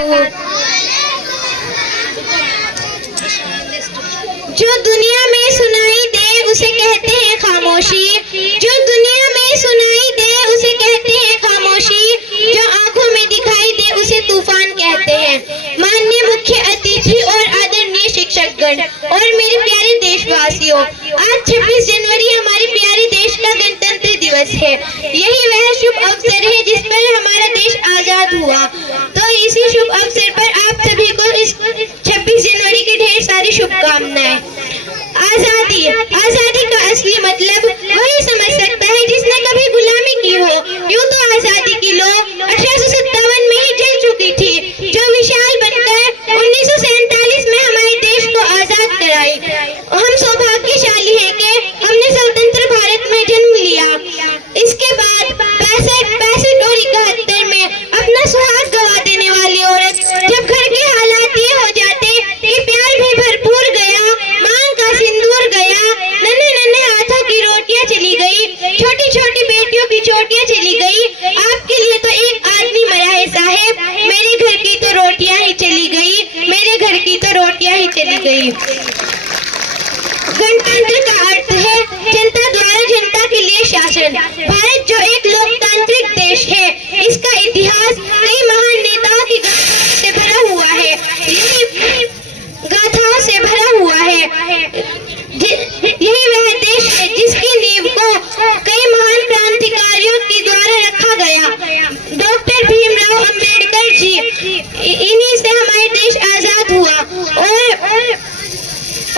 जो दुनिया में सुनाई दे उसे कहते हैं खामोशी, जो दुनिया में सुनाई दे उसे कहते हैं खामोशी, जो आंखों में दिखाई दे उसे तूफान कहते हैं। माननीय मुख्य अतिथि और आदरणीय शिक्षकगण और मेरे प्यारे देशवासियों, आज 26 जनवरी हमारे प्यारे देश का गणतंत्र दिवस है। यही वह शुभ अवसर है जिस पर हमारा देश आजाद हुआ। तो इसी शुभ अवसर पर आप सभी को इस 26 जनवरी की ढेर सारी शुभकामनाएं। आजादी, आजादी का असली मतलब वही समझ सकता है जिसने कभी गुलामी की हो। यूं तो आजादी की लो 1857 में ही जल चुकी थी, जो विशाल बनकर 1947 में हमारे देश को आजाद कराई। हम सौभाग्यशाली हैं कि हमने स्वतंत्र भारत में जन्म लिया। इसके बाद 65 और 71 में अपना सुहाग गवा देने वाली औरत जब घर के हालात ये हो जाते कि प्यार भी भरपूर गया, मांग का सिंदूर गया, नन्हे नन्हे हाथों की रोटियां चली गई, छोटी छोटी बेटियों की चोटियां चली गई। आपके लिए तो एक आदमी मरा है साहेब, मेरे घर की तो रोटियां ही चली गई, मेरे घर की तो रोटियां ही चली गई। गणतंत्र का अर्थ है जनता द्वारा जनता के लिए शासन। भारत जो एक लोकतांत्रिक देश है, इसका इतिहास कई महान नेताओं की गाथाओं से भरा हुआ है। गाथाओं से भरा हुआ है। यही वह देश है जिसकी नींव को कई महान क्रांतिकारियों के द्वारा रखा गया। डॉक्टर भीमराव अंबेडकर जी, इन्हीं से हमारा देश आजाद हुआ और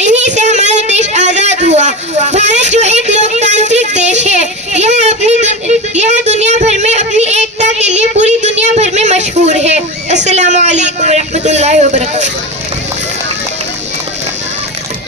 इन्हीं से हमारा देश आजाद हुआ। भारत जो एक लोकतांत्रिक देश है, यह दुनिया भर में अपनी एकता के लिए पूरी दुनिया भर में मशहूर है। अस्सलामु अलैकुम व रहमतुल्लाहि व बरकातहू।